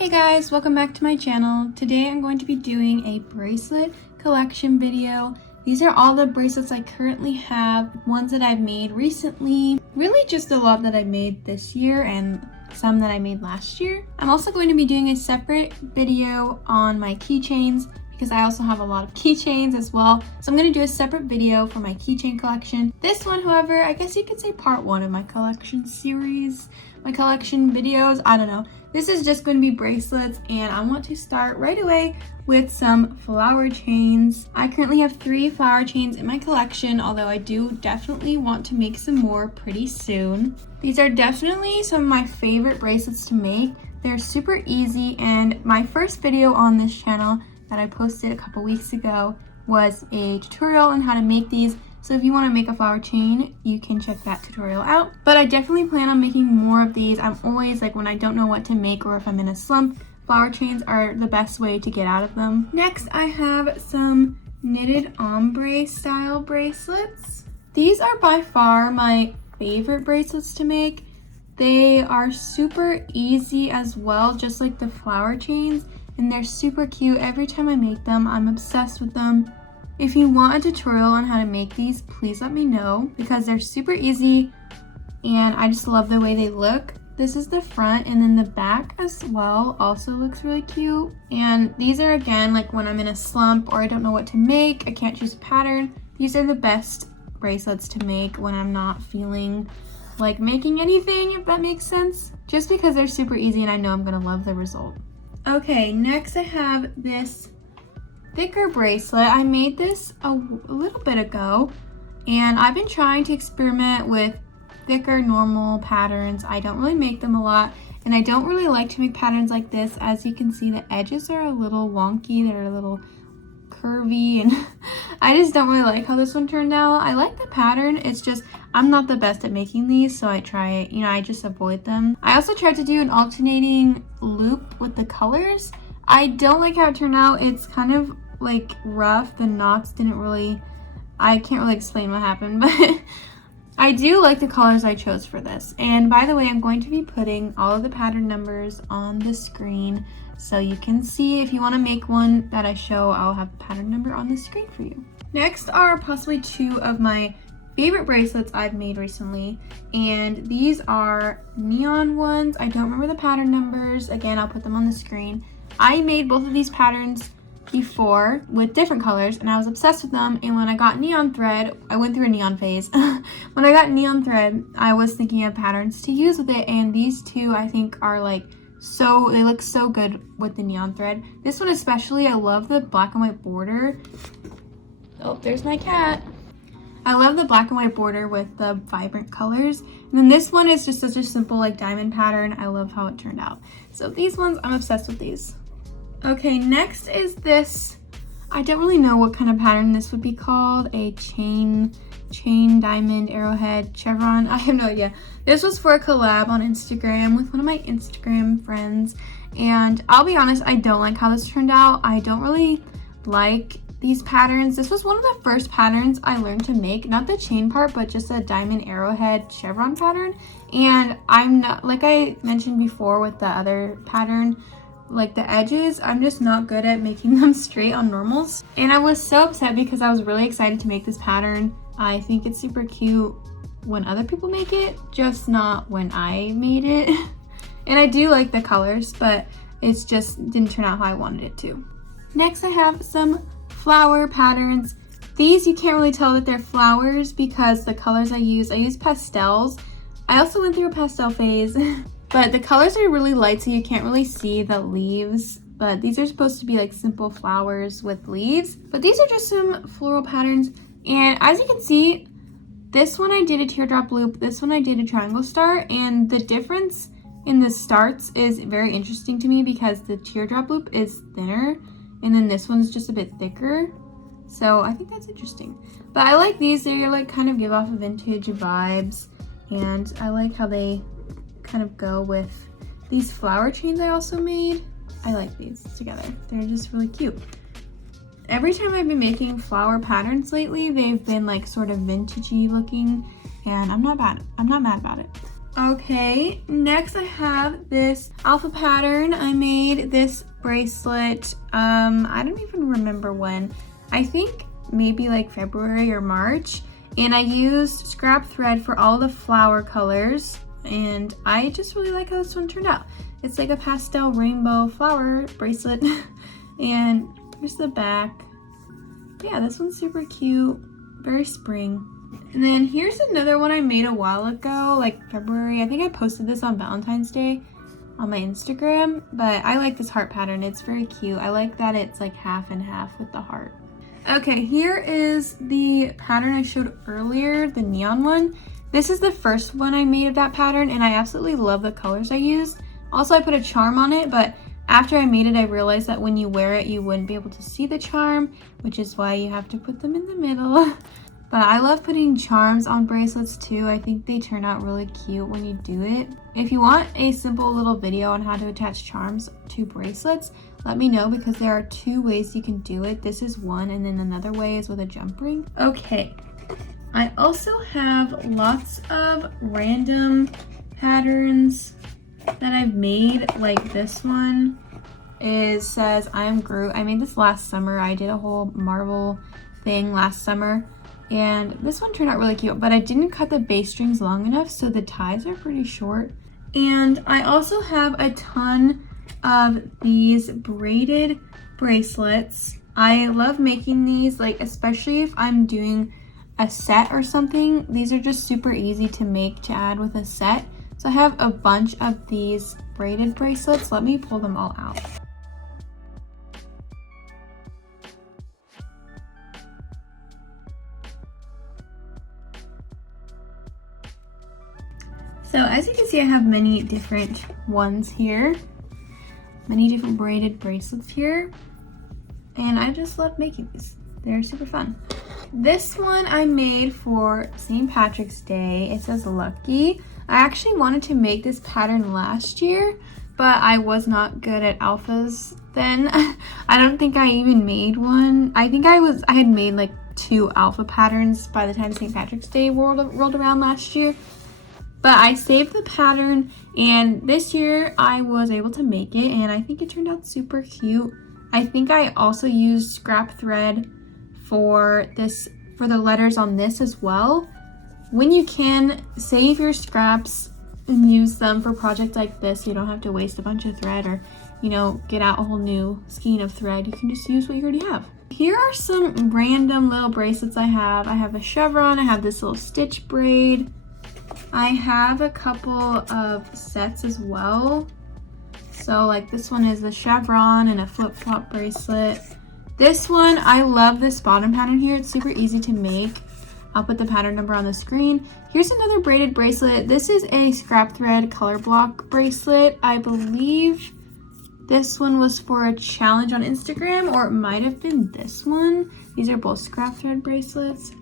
Hey guys, welcome back to my channel. Today I'm going to be doing a bracelet collection video. These are all the bracelets I currently have, ones that I've made recently, really just a lot that I made this year and some that I made last year. I'm also going to be doing a separate video on my keychains because I also have a lot of keychains as well. So I'm going to do a separate video for my keychain collection. This one, however, I guess you could say part one of my collection series, my collection videos, I don't know. This is just going to be bracelets, and I want to start right away with some flower chains. I currently have 3 flower chains in my collection, although I do definitely want to make some more pretty soon. These are definitely some of my favorite bracelets to make. They're super easy, and my first video on this channel that I posted a couple weeks ago was a tutorial on how to make these. So if you want to make a flower chain, you can check that tutorial out. But I definitely plan on making more of these. I'm always like, when I don't know what to make or if I'm in a slump, flower chains are the best way to get out of them. Next, I have some knitted ombre style bracelets. These are by far my favorite bracelets to make. They are super easy as well, just like the flower chains, and they're super cute. Every time I make them, I'm obsessed with them. If you want a tutorial on how to make these, please let me know because they're super easy and I just love the way they look. This is the front, and then the back as well also looks really cute. And these are, again, like when I'm in a slump or I don't know what to make, I can't choose a pattern. These are the best bracelets to make when I'm not feeling like making anything, if that makes sense. Just because they're super easy and I know I'm gonna love the result. Okay, next I have this thicker bracelet. I made this a little bit ago, and I've been trying to experiment with thicker normal patterns. I don't really make them a lot, and I don't really like to make patterns like this. As you can see, the edges are a little wonky, they're a little curvy, and I just don't really like how this one turned out. I like the pattern, it's just I'm not the best at making these, so I try it, I just avoid them. I also tried to do an alternating loop with the colors. I don't like how it turned out. It's kind of like rough. The knots didn't really, I can't really explain what happened, but I do like the colors I chose for this. And by the way, I'm going to be putting all of the pattern numbers on the screen so you can see. If you want to make one that I show, I'll have the pattern number on the screen for you. Next are possibly 2 of my favorite bracelets I've made recently, and these are neon ones. I don't remember the pattern numbers. Again, I'll put them on the screen. I made both of these patterns before with different colors, and I was obsessed with them. And when I got neon thread, I went through a neon phase. When I got neon thread, I was thinking of patterns to use with it, and these 2 I think are like they look so good with the neon thread. This one especially, I love the black and white border. Oh, there's my cat. I love the black and white border with the vibrant colors. And then this one is just such a simple like diamond pattern. I love how it turned out. So these ones, I'm obsessed with these. Okay, next is this. I don't really know what kind of pattern this would be called. A chain diamond arrowhead chevron. I have no idea. This was for a collab on Instagram with one of my Instagram friends. And I'll be honest, I don't like how this turned out. I don't really like these patterns. This was one of the first patterns I learned to make, not the chain part, but just a diamond arrowhead chevron pattern. And I'm not, like I mentioned before with the other pattern, like the edges, I'm just not good at making them straight on normals. And I was so upset because I was really excited to make this pattern. I think it's super cute when other people make it, just not when I made it. And I do like the colors, but it's just didn't turn out how I wanted it to. Next, I have some flower patterns. These you can't really tell that they're flowers because the colors I use pastels. I also went through a pastel phase, but the colors are really light so you can't really see the leaves. But these are supposed to be like simple flowers with leaves. But these are just some floral patterns. And as you can see, this one I did a teardrop loop, this one I did a triangle star, and the difference in the starts is very interesting to me because the teardrop loop is thinner and then this one's just a bit thicker. So I think that's interesting. But I like these. They like kind of give off a vintage vibes, and I like how they kind of go with these flower chains I also made. I like these together. They're just really cute. Every time I've been making flower patterns lately, they've been like sort of vintagey looking, and I'm not mad about it. Okay, next I have this alpha pattern I made made this bracelet, I don't even remember when. I think maybe like February or March. And I used scrap thread for all the flower colors. And I just really like how this one turned out. It's like a pastel rainbow flower bracelet. And here's the back. Yeah, this one's super cute. Very spring. And then here's another one I made a while ago, like February. I think I posted this on Valentine's Day on my Instagram, but I like this heart pattern. It's very cute. I like that it's like half and half with the heart. Okay, here is the pattern I showed earlier, the neon one. This is the first one I made of that pattern, and I absolutely love the colors I used. Also, I put a charm on it, but after I made it, I realized that when you wear it, you wouldn't be able to see the charm, which is why you have to put them in the middle. But I love putting charms on bracelets too. I think they turn out really cute when you do it. If you want a simple little video on how to attach charms to bracelets, let me know, because there are 2 ways you can do it. This is one, and then another way is with a jump ring. Okay, I also have lots of random patterns that I've made. Like this one says I am Groot. I made this last summer. I did a whole Marvel thing last summer. And this one turned out really cute, but I didn't cut the base strings long enough, so the ties are pretty short. And I also have a ton of these braided bracelets. I love making these, like especially if I'm doing a set or something. These are just super easy to make to add with a set. So I have a bunch of these braided bracelets. Let me pull them all out. So as you can see, I have many different ones here, many different braided bracelets here, and I just love making these. They're super fun. This one I made for St. Patrick's Day. It says Lucky. I actually wanted to make this pattern last year, but I was not good at alphas then. I don't think I even made one. I think I had made like 2 alpha patterns by the time St. Patrick's Day rolled around last year. But I saved the pattern, and this year I was able to make it, and I think it turned out super cute. I think I also used scrap thread for the letters on this as well. When you can, save your scraps and use them for projects like this. You don't have to waste a bunch of thread or, get out a whole new skein of thread. You can just use what you already have. Here are some random little bracelets I have. I have a chevron, I have this little stitch braid. I have a couple of sets as well. So like this one is the chevron and a flip-flop bracelet. This one, I love this bottom pattern here. It's super easy to make. I'll put the pattern number on the screen. Here's another braided bracelet. This is a scrap thread color block bracelet. I believe this one was for a challenge on Instagram, or it might have been this one. These are both scrap thread bracelets.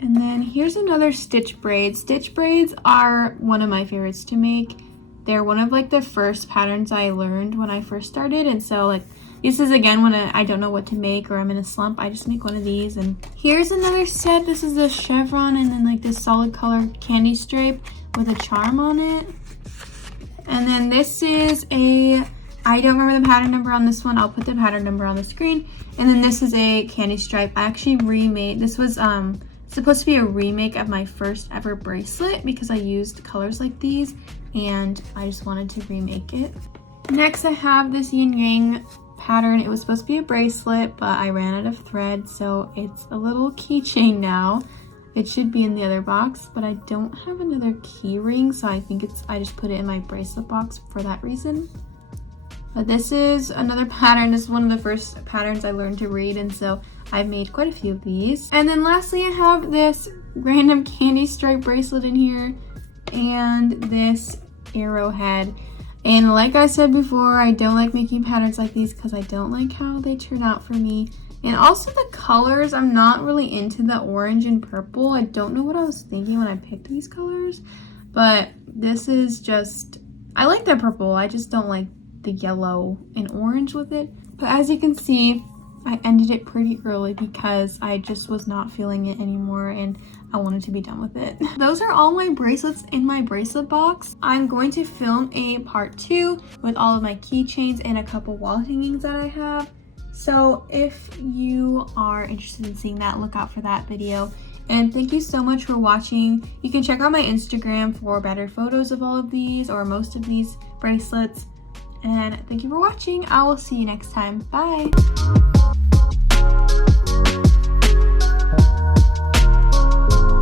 And then here's another stitch braid. Stitch braids are one of my favorites to make. They're one of like the first patterns I learned when I first started. And so like this is again when I don't know what to make or I'm in a slump, I just make one of these. And here's another set. This is a chevron and then like this solid color candy stripe with a charm on it. And then this is I don't remember the pattern number on this one. I'll put the pattern number on the screen. And then this is a candy stripe. I actually remade, this was supposed to be a remake of my first ever bracelet because I used colors like these and I just wanted to remake it. Next I have this yin yang pattern. It was supposed to be a bracelet, but I ran out of thread, so it's a little keychain now. It should be in the other box, but I don't have another key ring, so I think I just put it in my bracelet box for that reason. But this is another pattern. This is one of the first patterns I learned to read, and so I've made quite a few of these. And then lastly, I have this random candy stripe bracelet in here and this arrowhead. And like I said before, I don't like making patterns like these because I don't like how they turn out for me. And also the colors, I'm not really into the orange and purple. I don't know what I was thinking when I picked these colors, but this is just, I like the purple. I just don't like the yellow and orange with it. But as you can see, I ended it pretty early because I just was not feeling it anymore and I wanted to be done with it. Those are all my bracelets in my bracelet box. I'm going to film a part 2 with all of my keychains and a couple wall hangings that I have. So if you are interested in seeing that, look out for that video. And thank you so much for watching. You can check out my Instagram for better photos of all of these or most of these bracelets. And thank you for watching. I will see you next time. Bye.